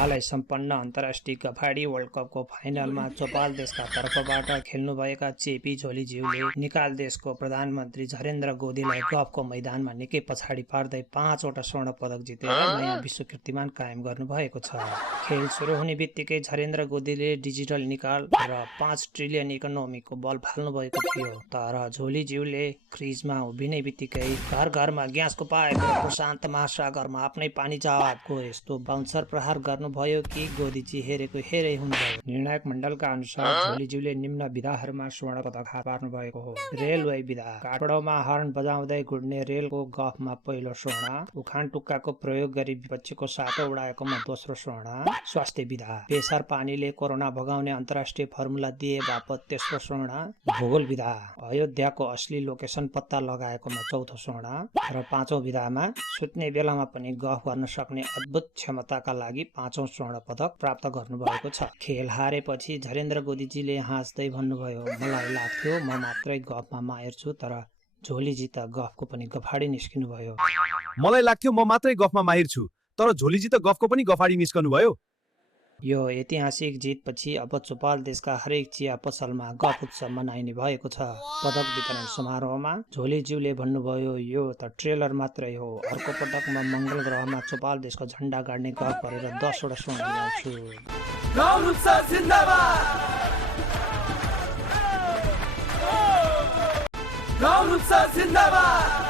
हालै सम्पन्न अन्तर्राष्ट्रिय गफाडी वर्ल्ड कपको फाइनलमा चोपाल देशका तर्फबाट खेल्नुभएका चेपी झोलीज्यूले निकाल देशको प्रधानमन्त्री झरेन्द्र गोदीलाई गफको मैदानमा निकै पछाडि पार्दै 5 वटा स्वर्ण पदक जितेर नयाँ विश्व कीर्तिमान कायम गर्नुभएको छ। खेल सुरु हुने बित्तिकै झरेन्द्र गोदीले डिजिटल निकाल र 5 ट्रिलियन इकोनोमीको बल फाल्नुभएको थियो। तर झोलीज्यूले क्रिजमा उभिने बित्तिकै घर घरमा ग्यासको पाइप र प्रशान्त महासागरमा आफ्नै पानी जहाजको यस्तो बाउन्सर प्रहार गर्नुभयो कि गोदीजी हेरेको हेरै हुनुभयो। निर्णायक मण्डलका अनुसार झोलीज्यूले निम्न विधाहरूमा स्वर्ण पदक हात पार्नुभएको हो। रेलवे विधा, काठमाडौँमा हर्न बजाउँदै गुड्ने रेलको गफमा पहिलो स्वर्ण, उखान टुक्काको प्रयोग गरी विपक्षीको साटो उडाएकोमा दोस्रो स्वर्ण। स्वास्थ्य विधा, बेसार पानीले कोरोना भगाउने अन्तर्राष्ट्रिय फर्मुला दिए बापत तेस्रो स्वर्ण। भूगोल विधा, अयोध्याको असली लोकेसन पत्ता लगाएकोमा चौथो स्वर्ण। र पाँचौं विधामा सुत्ने बेलामा पनि गफ गर्न सक्ने अद्भुत क्षमताका लागि 5औं स्वर्ण पदक प्राप्त गर्नुभएको छ। खेल हारेपछि झरेन्द्र गोदीजीले हाँस्दै भन्नुभयो, मलाई लाग्थ्यो म मात्रै गफमा माहिर छु, तर झोलीजी त गफको पनि गफाडी निस्किनु भयो। मलाई लाग्थ्यो म मात्रै गफमा माहिर छु, तर झोलीजी त गफको पनि गफाडी निस्कनु भयो। यो ऐतिहासिक जितपछि अब चोपाल देशका हरेक चिया पसलमा गफ उत्सव मनाइने भएको छ। पदक वितरण समारोहमा झोलीज्यूले भन्नुभयो, यो त ट्रेलर मात्रै हो, अर्को पटक म मङ्गल ग्रहमा चोपाल देशको झण्डा गाड्ने गफ गरेर 10 वटा स्वर्ण ल्याउँछु। जिन्दाबाद।